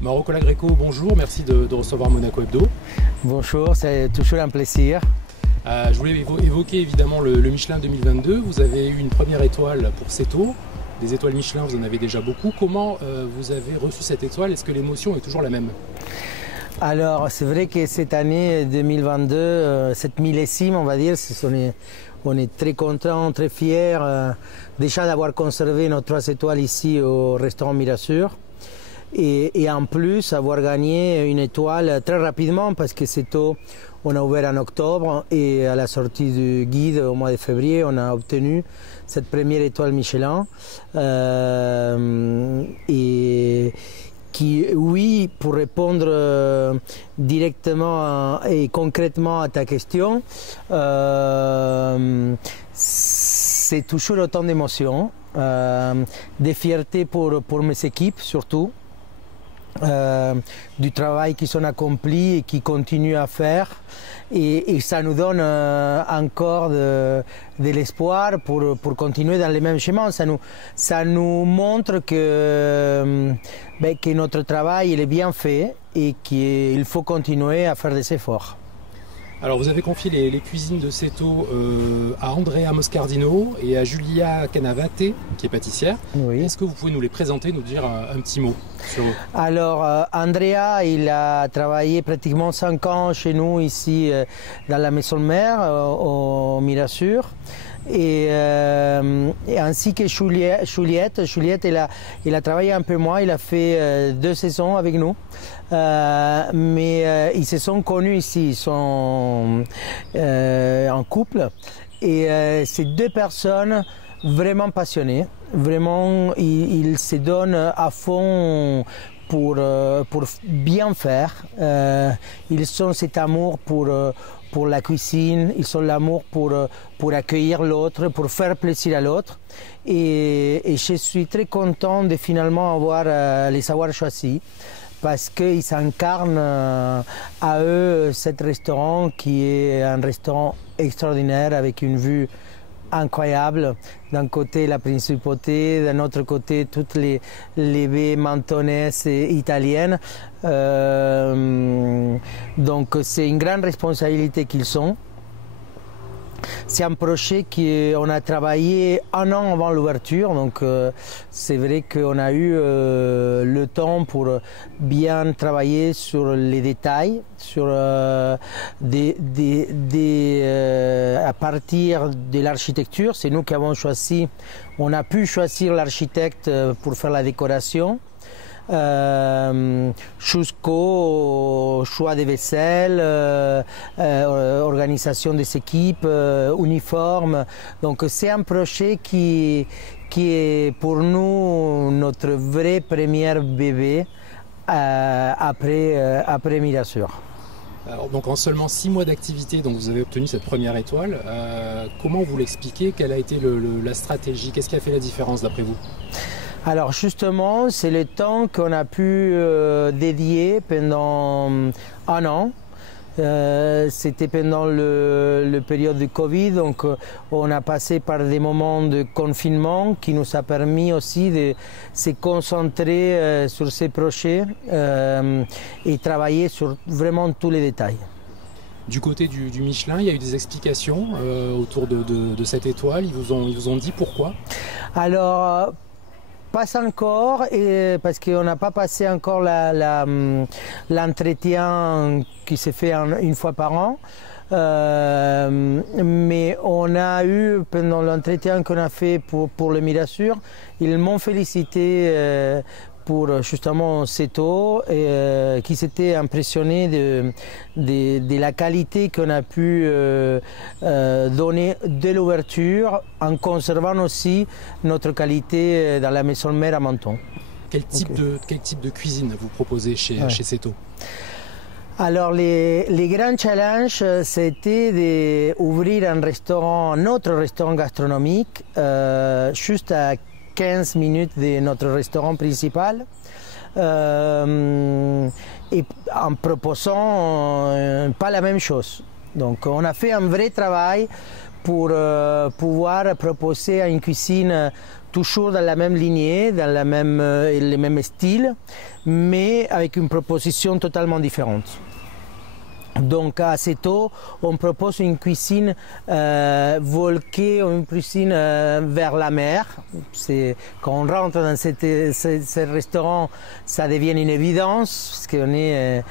Mauro Colagreco, bonjour, merci de recevoir Monaco Hebdo. Bonjour, c'est toujours un plaisir. Je voulais évoquer évidemment le Michelin 2022. Vous avez eu une première étoile pour Seto. Des étoiles Michelin, vous en avez déjà beaucoup. Comment vous avez reçu cette étoile? Est-ce que l'émotion est toujours la même? Alors, c'est vrai que cette année 2022, cette millésime, on va dire, on est très contents, très fiers déjà d'avoir conservé nos 3 étoiles ici au restaurant Mirasur. Et en plus, avoir gagné une étoile très rapidement parce que Seto, on a ouvert en octobre et à la sortie du guide au mois de février, on a obtenu cette première étoile Michelin. Et qui, oui, pour répondre directement et concrètement à ta question, c'est toujours autant d'émotions, de fierté pour mes équipes surtout. Du travail qu'ils ont accompli et qui continuent à faire et ça nous donne encore de l'espoir pour continuer dans les mêmes chemins. Ça nous montre que notre travail il est bien fait et qu'il faut continuer à faire des efforts. Alors vous avez confié les cuisines de Seto à Andrea Moscardino et à Julia Canavate, qui est pâtissière. Oui. Est-ce que vous pouvez nous les présenter, nous dire un petit mot sur eux? Alors Andrea, il a travaillé pratiquement 5 ans chez nous ici dans la maison mère au Mirasur. Et ainsi que Juliette, il a travaillé un peu moins, il a fait 2 saisons avec nous. Mais ils se sont connus ici, ils sont en couple. Et c'est 2 personnes vraiment passionnées, vraiment ils se donnent à fond pour bien faire. Ils ont cet amour pour la cuisine, ils ont l'amour pour accueillir l'autre, pour faire plaisir à l'autre. Et je suis très content de finalement les avoir choisis parce qu'ils incarnent à eux ce restaurant qui est un restaurant extraordinaire avec une vue incroyable. D'un côté la principauté, d'un autre côté toutes les baies mentonaises italiennes. Donc c'est une grande responsabilité qu'ils ont. C'est un projet qu'on a travaillé 1 an avant l'ouverture, donc c'est vrai qu'on a eu le temps pour bien travailler sur les détails, à partir de l'architecture. C'est nous qui avons choisi, on a pu choisir l'architecte pour faire la décoration. Jusqu'au choix des vaisselles, organisation des équipes, uniformes. Donc c'est un projet qui est pour nous notre vrai premier bébé après Mirasur. Alors, donc en seulement 6 mois d'activité, donc vous avez obtenu cette première étoile. Comment vous l'expliquez? Quelle a été la stratégie? Qu'est-ce qui a fait la différence d'après vous? Alors justement, c'est le temps qu'on a pu dédier pendant 1 an. C'était pendant le période de Covid, donc on a passé par des moments de confinement qui nous a permis aussi de se concentrer sur ces projets et travailler sur vraiment tous les détails. Du côté du Michelin, il y a eu des explications autour de cette étoile. Ils vous ont dit pourquoi? Alors, pas encore, parce qu'on n'a pas passé encore l'entretien qui se fait une fois par an. Mais on a eu, pendant l'entretien qu'on a fait pour le Mirasur, ils m'ont félicité pour justement Seto, qui s'était impressionné de la qualité qu'on a pu donner dès l'ouverture, en conservant aussi notre qualité dans la maison mère à Menton. Quel type de cuisine vous proposez chez Seto? Alors les grands challenges, c'était d'ouvrir un autre restaurant gastronomique juste à 15 minutes de notre restaurant principal et en proposant pas la même chose. Donc on a fait un vrai travail pour pouvoir proposer une cuisine toujours dans la même lignée, dans les mêmes styles, mais avec une proposition totalement différente. Donc à Seto, on propose une cuisine volquée, une cuisine vers la mer. Quand on rentre dans ce restaurant, ça devient une évidence, parce qu'on est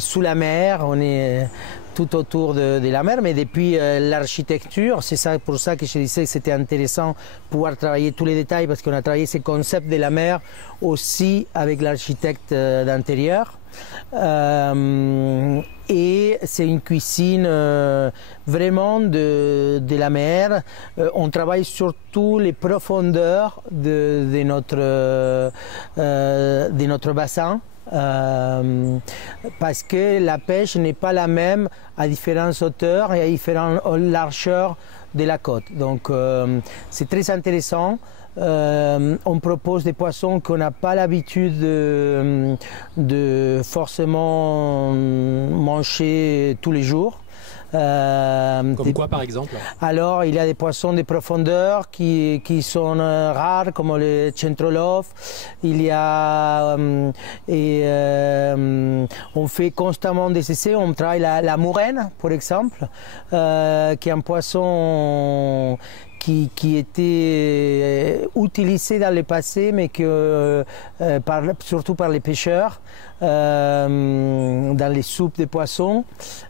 sous la mer, on est tout autour de la mer, mais depuis l'architecture, c'est pour ça que je disais que c'était intéressant de pouvoir travailler tous les détails, parce qu'on a travaillé ce concept de la mer aussi avec l'architecte d'intérieur. Et c'est une cuisine vraiment de la mer. On travaille surtout les profondeurs de notre bassin. Parce que la pêche n'est pas la même à différentes hauteurs et à différentes largeurs de la côte. Donc c'est très intéressant. On propose des poissons qu'on n'a pas l'habitude de forcément manger tous les jours. Comme quoi par exemple? Alors il y a des poissons de profondeur qui sont rares comme le centrolov. Il y a on fait constamment des essais. On travaille la mourenne par exemple, qui est un poisson qui était utilisé dans le passé, mais que surtout par les pêcheurs dans les soupes de poissons,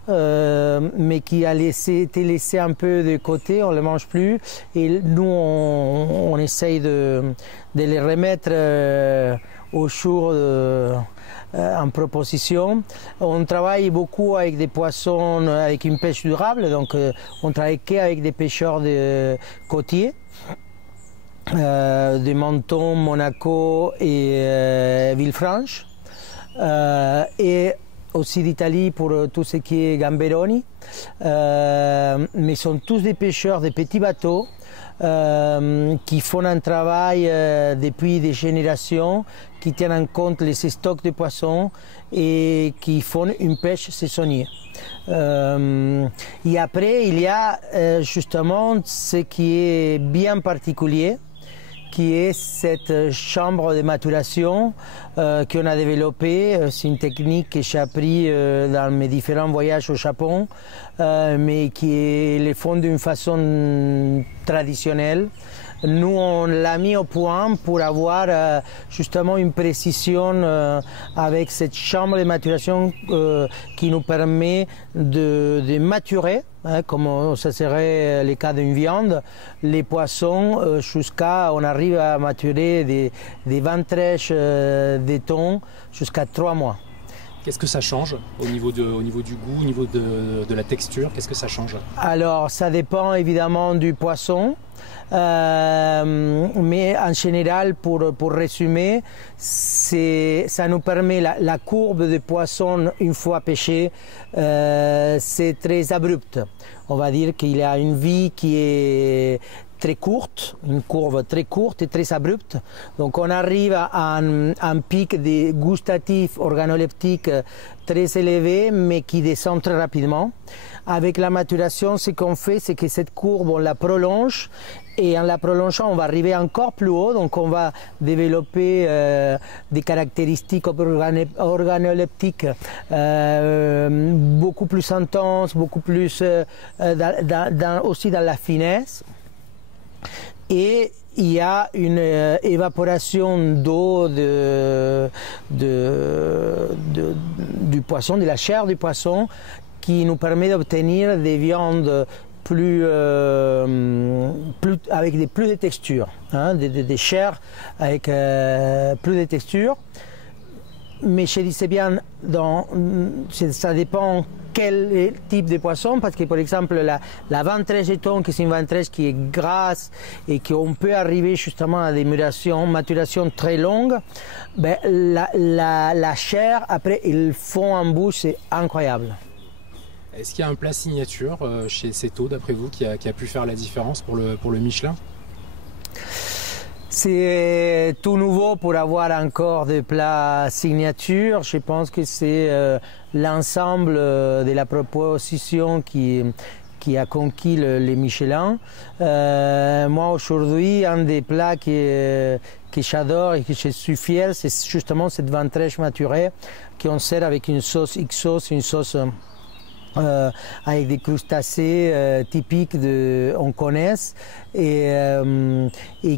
mais qui a été laissé un peu de côté, on ne le mange plus, et nous on essaye de les remettre au jour en proposition. On travaille beaucoup avec des poissons avec une pêche durable, donc on travaille qu'avec des pêcheurs de côtiers, de Menton, Monaco et Villefranche, et aussi d'Italie pour tout ce qui est gamberoni, mais sont tous des pêcheurs de petits bateaux qui font un travail depuis des générations, qui tiennent en compte les stocks de poissons et qui font une pêche saisonnière. Et après, il y a justement ce qui est bien particulier, qui est cette chambre de maturation qu'on a développée. C'est une technique que j'ai appris dans mes différents voyages au Japon, mais qui le font d'une façon traditionnelle. Nous, on l'a mis au point pour avoir justement une précision avec cette chambre de maturation qui nous permet de maturer, comme ça serait le cas d'une viande, les poissons jusqu'à, on arrive à maturer des ventrèches de thon jusqu'à 3 mois. Qu'est-ce que ça change au niveau du goût, au niveau de la texture? Qu'est-ce que ça change? Alors, ça dépend évidemment du poisson. Mais en général, pour résumer, ça nous permet, la courbe de poisson une fois pêché, c'est très abrupt. On va dire qu'il y a une vie qui est très courte, une courbe très courte et très abrupte. Donc on arrive à un pic gustatif organoleptique très élevé, mais qui descend très rapidement. Avec la maturation, ce qu'on fait, c'est que cette courbe, on la prolonge, et en la prolongeant, on va arriver encore plus haut, donc on va développer des caractéristiques organoleptiques beaucoup plus intenses, beaucoup plus aussi dans la finesse. Et il y a une évaporation d'eau du poisson, de la chair du poisson, qui nous permet d'obtenir des viandes avec plus de texture, des chairs avec plus de texture. Mais je disais bien, ça dépend quel type de poisson, parce que par exemple la ventrèche de thon, qui est une ventrèche qui est grasse et qu'on peut arriver justement à des maturations très longues, la chair, après, le fond en bouche, c'est incroyable. Est-ce qu'il y a un plat signature chez Seto, d'après vous, qui a pu faire la différence pour le Michelin? C'est tout nouveau pour avoir encore des plats signature. Je pense que c'est l'ensemble de la proposition qui qui a conquis les Michelin. Moi aujourd'hui, un des plats que j'adore et que je suis fier, c'est justement cette ventrèche maturée qu'on sert avec une sauce Ixos, une sauce avec des crustacés typiques on connaît et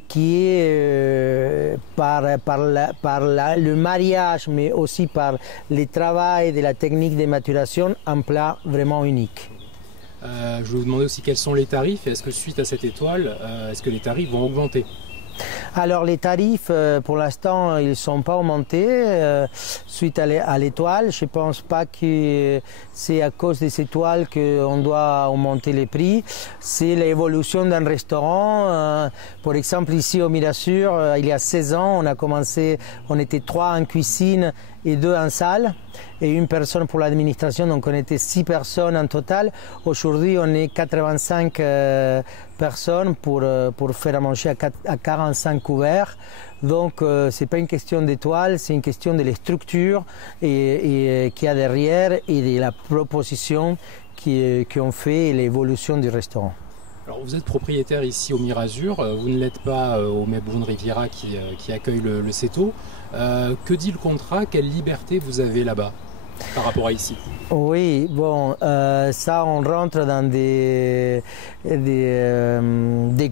qui est par le mariage mais aussi par le travail de la technique de maturation un plat vraiment unique. Je vais vous demander aussi quels sont les tarifs et est-ce que suite à cette étoile, est-ce que les tarifs vont augmenter? Alors les tarifs, pour l'instant, ils ne sont pas augmentés suite à l'étoile. Je ne pense pas que c'est à cause de cette étoile qu'on doit augmenter les prix. C'est l'évolution d'un restaurant. Par exemple, ici au Mirasur, il y a 16 ans, on était 3 en cuisine et 2 en salle et une personne pour l'administration, donc on était 6 personnes en total. Aujourd'hui, on est 85 personnes pour faire à manger à 45 couverts. Donc, ce n'est pas une question d'étoiles, c'est une question de la structure et qu'il y a derrière et de la proposition qu'on fait et l'évolution du restaurant. Alors, vous êtes propriétaire ici au Mirasur, vous ne l'êtes pas au Maison Riviera qui accueille le CETO. Que dit le contrat? Quelle liberté vous avez là-bas par rapport à ici? Oui, bon, ça on rentre dans des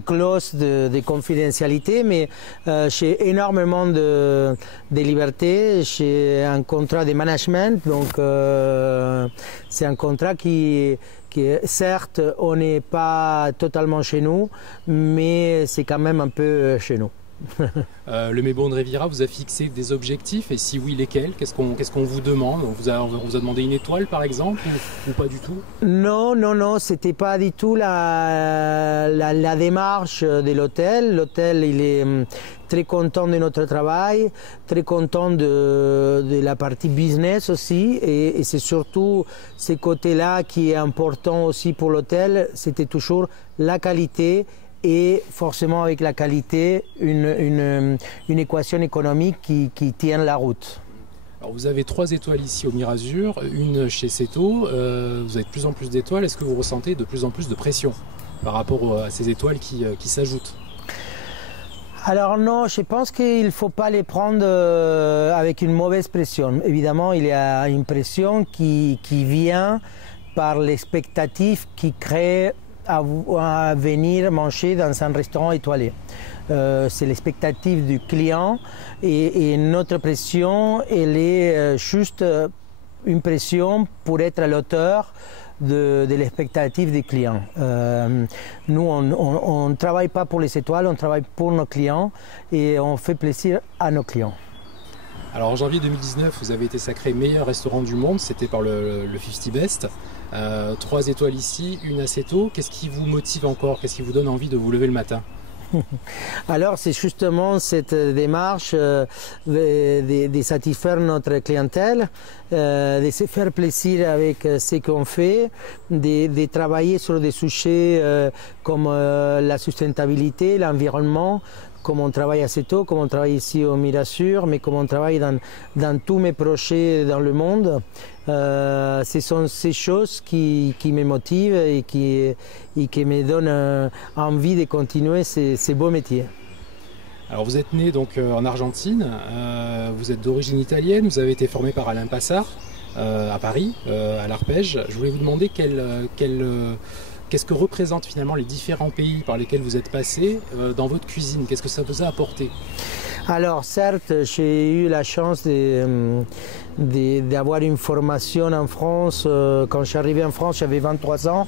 clauses de confidentialité, mais j'ai énormément de liberté, j'ai un contrat de management, donc c'est un contrat qui certes on n'est pas totalement chez nous, mais c'est quand même un peu chez nous. Le Maison Riviera vous a fixé des objectifs et si oui, lesquels? Qu'est-ce qu'on vous demande? On vous a demandé une étoile par exemple ou pas du tout? Non, c'était pas du tout la démarche de l'hôtel. L'hôtel, il est très content de notre travail, très content de la partie business aussi et c'est surtout ce côté-là qui est important aussi pour l'hôtel. C'était toujours la qualité et forcément avec la qualité, une équation économique qui tient la route. Alors vous avez 3 étoiles ici au Mirasur, une chez CETO, vous avez de plus en plus d'étoiles, est-ce que vous ressentez de plus en plus de pression par rapport à ces étoiles qui s'ajoutent? Alors non, je pense qu'il ne faut pas les prendre avec une mauvaise pression. Évidemment, il y a une pression qui vient par l'expectative qui crée à venir manger dans un restaurant étoilé. C'est l'expectative du client et notre pression, elle est juste une pression pour être à l'auteur de l'expectative des clients. Nous, on ne travaille pas pour les étoiles, on travaille pour nos clients et on fait plaisir à nos clients. Alors en janvier 2019, vous avez été sacré meilleur restaurant du monde, c'était par le 50 Best. 3 étoiles ici, une à CETO. Qu'est-ce qui vous motive encore? Qu'est-ce qui vous donne envie de vous lever le matin? Alors c'est justement cette démarche de satisfaire notre clientèle, de se faire plaisir avec ce qu'on fait, de travailler sur des sujets comme la sustentabilité, l'environnement, comme on travaille à CETO, comme on travaille ici au Mirasur, mais comme on travaille dans tous mes projets dans le monde. Ce sont ces choses qui me motivent et qui me donnent envie de continuer ces beaux métiers. Alors vous êtes né donc en Argentine, vous êtes d'origine italienne, vous avez été formé par Alain Passard à Paris, à l'Arpège. Je voulais vous demander qu'est-ce que représentent finalement les différents pays par lesquels vous êtes passé dans votre cuisine? Qu'est-ce que ça vous a apporté? Alors certes, j'ai eu la chance d'avoir une formation en France. Quand je suis arrivé en France, j'avais 23 ans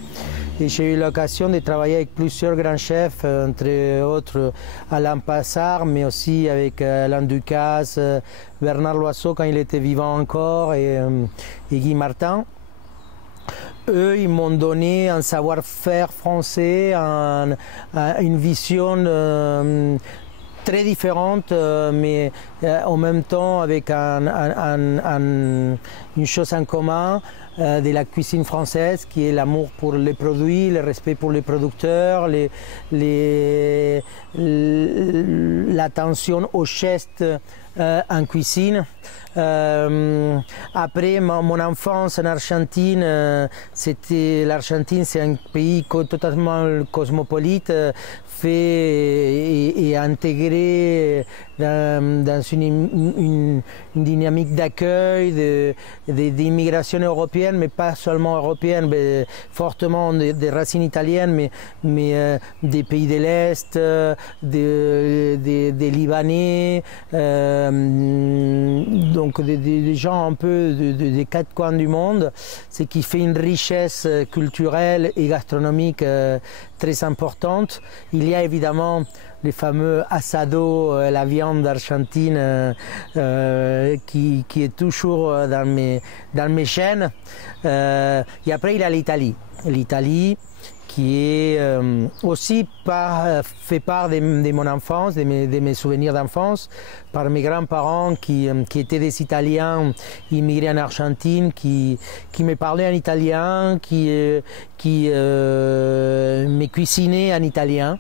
et j'ai eu l'occasion de travailler avec plusieurs grands chefs, entre autres Alain Passard, mais aussi avec Alain Ducasse, Bernard Loiseau quand il était vivant encore et Guy Martin. Eux, ils m'ont donné un savoir-faire français, une vision très différentes, mais en même temps avec une chose en commun de la cuisine française, qui est l'amour pour les produits, le respect pour les producteurs, l'attention aux gestes en cuisine. Après mon enfance en Argentine, l'Argentine c'est un pays totalement cosmopolite, fait et intégré dans une dynamique d'accueil, d'immigration européenne, mais pas seulement européenne, mais fortement des racines italiennes, mais des pays de l'Est, des Libanais, donc des gens un peu des quatre coins du monde, ce qui fait une richesse culturelle et gastronomique très importante. Il y a évidemment les fameux asado, la viande argentine qui est toujours dans mes chaînes. Et après il y a l'Italie. L'Italie qui est aussi fait part de mon enfance, de mes souvenirs d'enfance, par mes grands-parents qui étaient des Italiens immigrés en Argentine, qui me parlaient en italien, qui me cuisinaient en italien.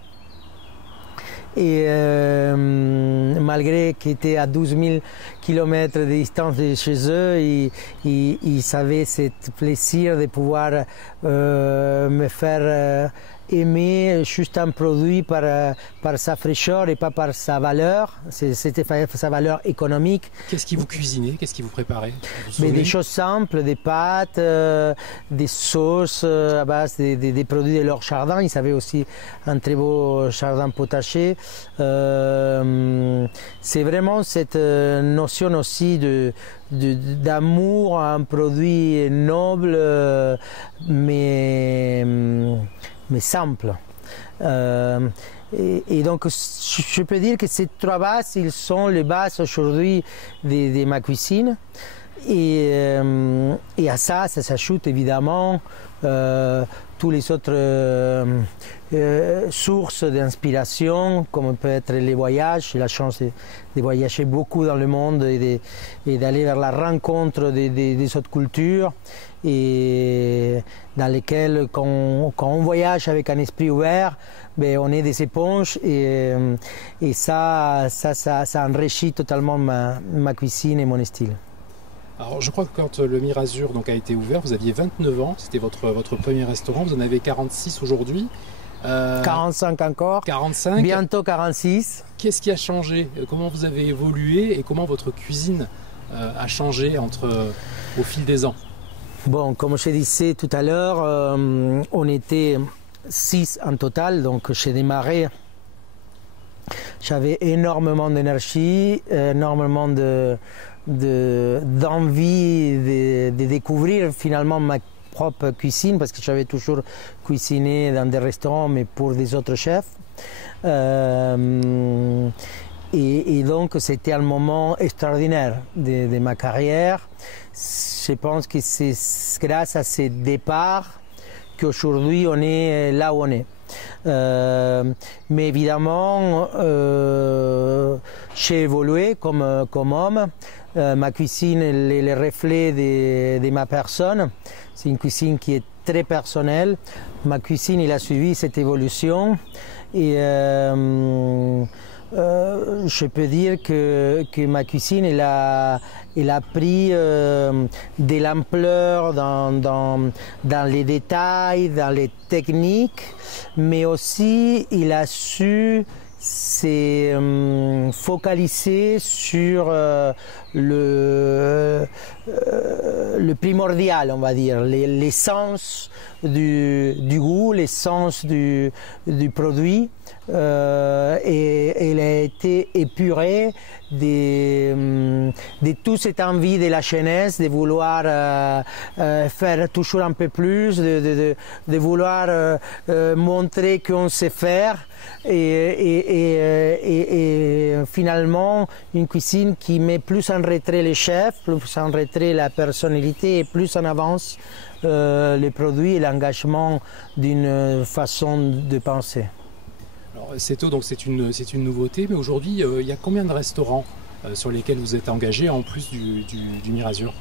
Et malgré qu'ils étaient à 12 000 km de distance de chez eux, ils avaient ce plaisir de pouvoir me faire aimer juste un produit par sa fraîcheur et pas par sa valeur. C'était sa valeur économique. Qu'est-ce qui vous cuisinez? Qu'est-ce qui vous préparez? Mais des choses simples, des pâtes, des sauces à base des produits de leur jardin. Ils avaient aussi un très beau jardin potager. C'est vraiment cette notion aussi d'amour à un produit noble, mais simple. Et donc je peux dire que ces trois bases, ils sont les bases aujourd'hui de ma cuisine. Et à ça s'ajoute évidemment tous les autres sources d'inspiration, comme peut être les voyages. J'ai la chance de voyager beaucoup dans le monde et d'aller vers la rencontre des autres cultures, et dans lesquelles, quand on voyage avec un esprit ouvert, ben, on est des éponges, et ça enrichit totalement ma cuisine et mon style. Alors, je crois que quand le Mirazur a été ouvert, vous aviez 29 ans, c'était votre premier restaurant, vous en avez 46 aujourd'hui. 45 encore, 45. Bientôt 46. Qu'est-ce qui a changé? Comment vous avez évolué et comment votre cuisine a changé au fil des ans? Bon, comme je disais tout à l'heure, on était 6 en total, donc j'ai démarré. J'avais énormément d'énergie, énormément d'envie de découvrir finalement ma propre cuisine, parce que j'avais toujours cuisiné dans des restaurants, mais pour des autres chefs. Et donc c'était un moment extraordinaire de ma carrière. Je pense que c'est grâce à ce départ qu'aujourd'hui on est là où on est. Mais évidemment, j'ai évolué comme homme. Ma cuisine est le reflet de ma personne. C'est une cuisine qui est très personnelle. Ma cuisine, il a suivi cette évolution. Et je peux dire que ma cuisine, elle a pris de l'ampleur dans les détails, dans les techniques, mais aussi il a su se focaliser sur le primordial, on va dire, l'essence du goût, l'essence du produit. Et elle a été épurée de toute cette envie de la jeunesse, de vouloir faire toujours un peu plus, de vouloir montrer qu'on sait faire, et finalement une cuisine qui met plus en retrait les chefs, plus en retrait la personnalité, et plus en avance les produits et l'engagement d'une façon de penser. Alors, Seto, donc c'est une nouveauté, mais aujourd'hui, il y a combien de restaurants sur lesquels vous êtes engagé en plus du Mirazur?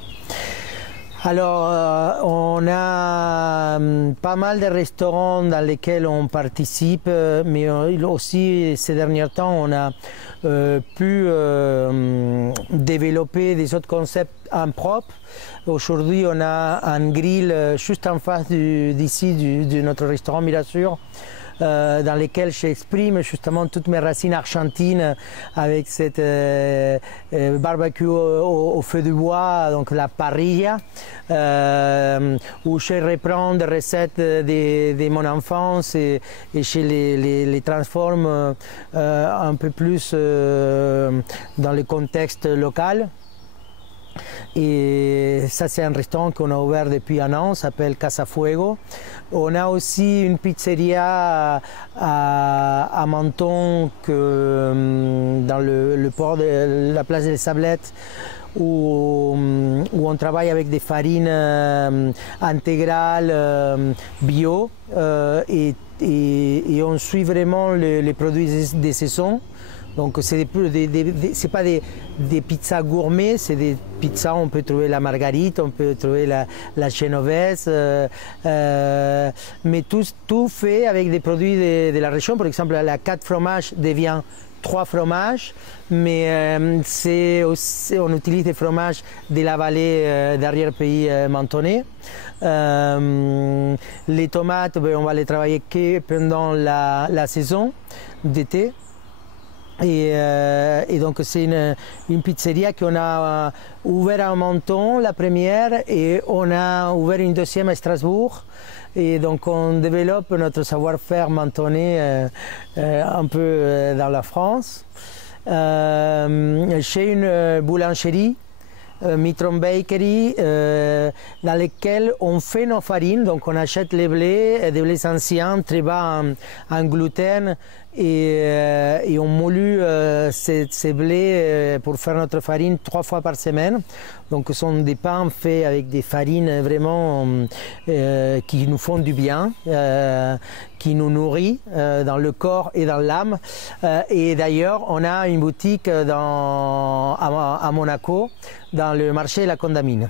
Alors, on a pas mal de restaurants dans lesquels on participe, mais aussi ces derniers temps, on a pu développer des autres concepts en propre. Aujourd'hui, on a un grill juste en face d'ici, de notre restaurant Mirazur, dans lesquels j'exprime justement toutes mes racines argentines avec cette barbecue au feu de bois, donc la parrilla, où je reprends des recettes de mon enfance et je les transforme un peu plus dans le contexte local. Et ça, c'est un restaurant qu'on a ouvert depuis un an, s'appelle Casa Fuego. On a aussi une pizzeria à Menton, dans le port de la place des Sablettes, où on travaille avec des farines intégrales bio et on suit vraiment les produits des saisons. Donc c'est pas des pizzas gourmets, c'est des pizzas, on peut trouver la margarite, on peut trouver la genovese, mais tout fait avec des produits de la région. Par exemple, la 4 fromages devient 3 fromages, mais on utilise des fromages de la vallée d'arrière-pays mentonnais. Les tomates, on va les travailler que pendant la saison d'été. Et donc c'est une pizzeria qu'on a ouvert à Menton, la première, et on a ouvert une deuxième à Strasbourg. Et donc on développe notre savoir-faire mentonnais un peu dans la France. J'ai une boulangerie, Mitron Bakery, dans lesquelles on fait nos farines. Donc on achète les blés, des blés anciens, très bas en gluten, et on moulue ces blés pour faire notre farine 3 fois par semaine. Donc ce sont des pains faits avec des farines vraiment qui nous font du bien, qui nous nourrit dans le corps et dans l'âme. Et d'ailleurs, on a une boutique à Monaco, dans le marché de la Condamine.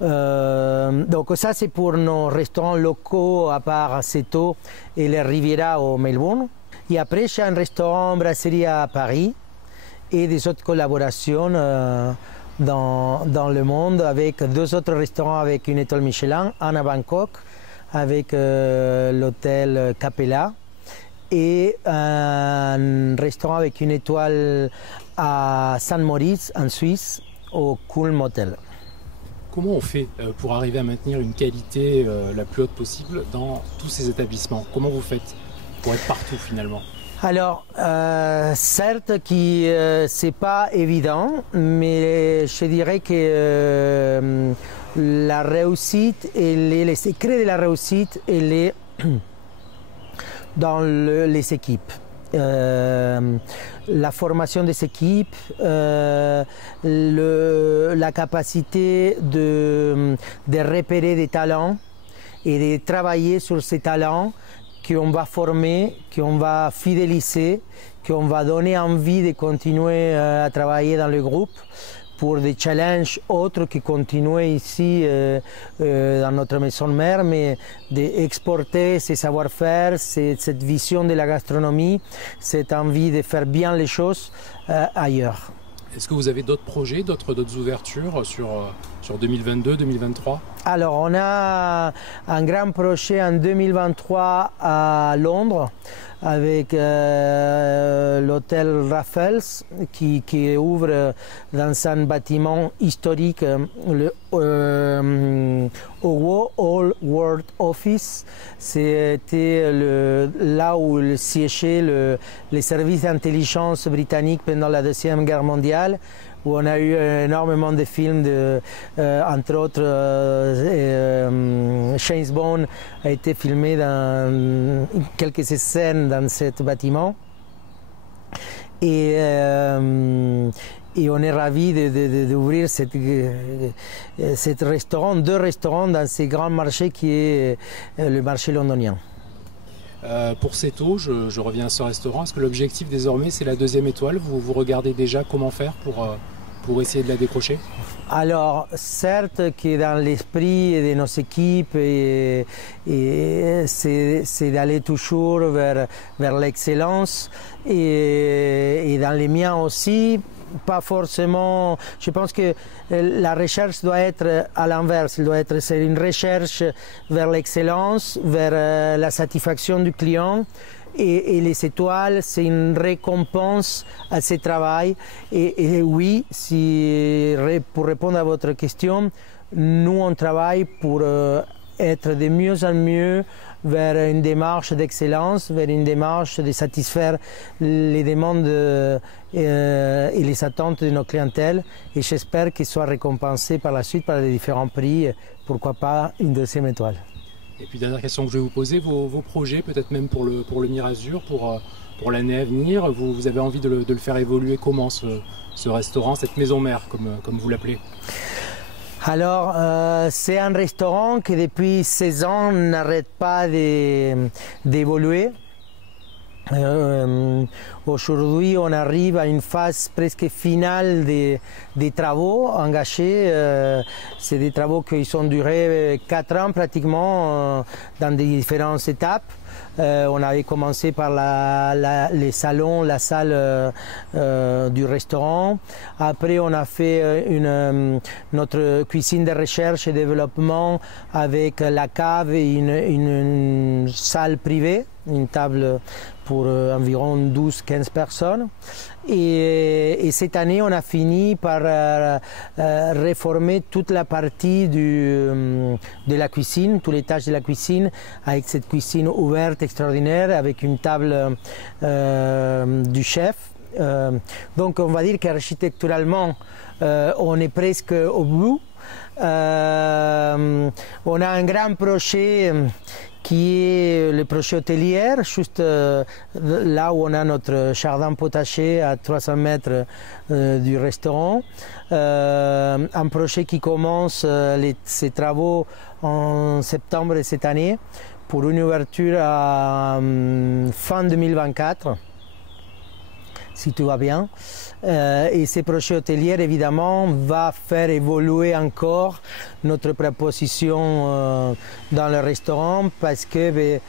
Donc ça, c'est pour nos restaurants locaux, à part Seto et les Riviera au Melbourne. Et après, j'ai un restaurant brasserie à Paris et des autres collaborations dans le monde avec 2 autres restaurants avec une étoile Michelin, un à Bangkok avec l'hôtel Capella et un restaurant avec une étoile à Saint-Maurice en Suisse au Cool Motel. Comment on fait pour arriver à maintenir une qualité la plus haute possible dans tous ces établissements? Comment vous faites pour être partout finalement? Alors, certes que c'est pas évident, mais je dirais que la réussite et les secrets de la réussite, elle est dans les équipes. La formation des équipes, la capacité de repérer des talents et de travailler sur ces talents qu'on va former, qu'on va fidéliser, qu'on va donner envie de continuer à travailler dans le groupe pour des challenges autres que continuer ici dans notre maison mère, mais d'exporter ces savoir-faire, cette vision de la gastronomie, cette envie de faire bien les choses ailleurs. Est-ce que vous avez d'autres projets, d'autres ouvertures sur 2022, 2023? Alors, on a un grand projet en 2023 à Londres avec l'hôtel Raffles qui ouvre dans un bâtiment historique, le Old World Office. C'était là où siégeaient les services d'intelligence britanniques pendant la Deuxième Guerre mondiale, où on a eu énormément de films, entre autres James Bond a été filmé dans quelques scènes dans ce bâtiment. Et on est ravis d'ouvrir deux restaurants dans ce grand marché qui est le marché londonien. Pour Seto, je reviens à ce restaurant. Est-ce que l'objectif désormais c'est la 2e étoile? Vous regardez déjà comment faire pour essayer de la décrocher? Alors, certes que dans l'esprit de nos équipes, c'est d'aller toujours vers l'excellence et dans les miens aussi. Pas forcément, je pense que la recherche doit être à l'inverse, c'est une recherche vers l'excellence, vers la satisfaction du client. Et les étoiles, c'est une récompense à ce travail. Et oui, pour répondre à votre question, nous on travaille pour être de mieux en mieux vers une démarche d'excellence, vers une démarche de satisfaire les demandes et les attentes de nos clientèles. Et j'espère qu'ils soient récompensés par la suite par les différents prix, pourquoi pas une 2e étoile. Et puis dernière question que je vais vous poser, vos projets, peut-être même pour le Mirazur, pour l'année à venir, vous avez envie de le faire évoluer comment ce restaurant, cette maison mère comme vous l'appelez? Alors, c'est un restaurant qui depuis 16 ans n'arrête pas d'évoluer. Aujourd'hui, on arrive à une phase presque finale des travaux engagés. C'est des travaux qui ont duré 4 ans pratiquement dans des différentes étapes. On avait commencé par les salons, la salle du restaurant. Après, on a fait notre cuisine de recherche et développement avec la cave et une salle privée, une table pour environ 12-15 personnes. Et cette année, on a fini par réformer toute la partie de la cuisine, tous les tâches de la cuisine, avec cette cuisine ouverte extraordinaire, avec une table du chef. Donc on va dire qu'architecturalement, on est presque au bout. On a un grand projet qui est le projet hôtelier, juste là où on a notre jardin potager à 300 mètres du restaurant. Un projet qui commence ses travaux en septembre de cette année pour une ouverture à fin 2024, si tout va bien. Et ce projet hôtelier, évidemment, va faire évoluer encore notre proposition dans le restaurant parce que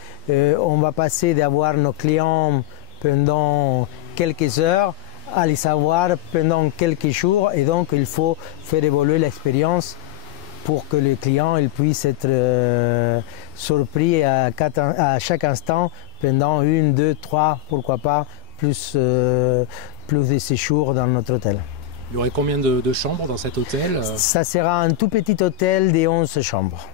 on va passer d'avoir nos clients pendant quelques heures à les avoir pendant quelques jours, et donc il faut faire évoluer l'expérience pour que le client il puisse être surpris à chaque instant pendant 1, 2, 3, pourquoi pas plus de séjours dans notre hôtel. Il y aurait combien de chambres dans cet hôtel? Ça sera un tout petit hôtel de 11 chambres.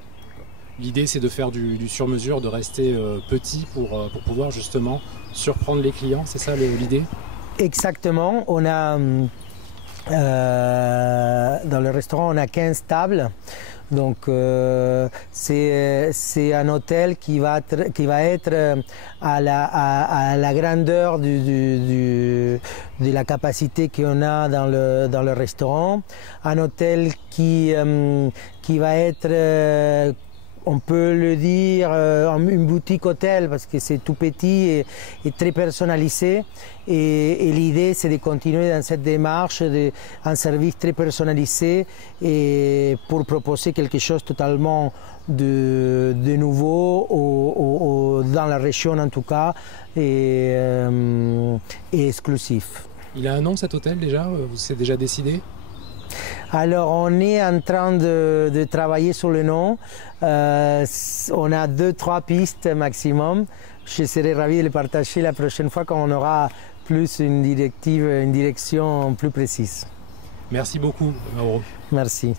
L'idée c'est de faire du sur-mesure, de rester petit pour pouvoir justement surprendre les clients, c'est ça l'idée? Exactement, on a dans le restaurant on a 15 tables. Donc c'est un hôtel qui va être à la grandeur de la capacité qu'on a dans le restaurant. Un hôtel qui va être, on peut le dire, une boutique hôtel parce que c'est tout petit et très personnalisé. Et l'idée, c'est de continuer dans cette démarche, un service très personnalisé et pour proposer quelque chose totalement de nouveau dans la région en tout cas et exclusif. Il a un nom cet hôtel déjà? C'est déjà décidé? Alors on est en train de travailler sur le nom. On a 2-3 pistes maximum. Je serai ravi de les partager la prochaine fois quand on aura plus une direction plus précise. Merci beaucoup, Mauro. Merci.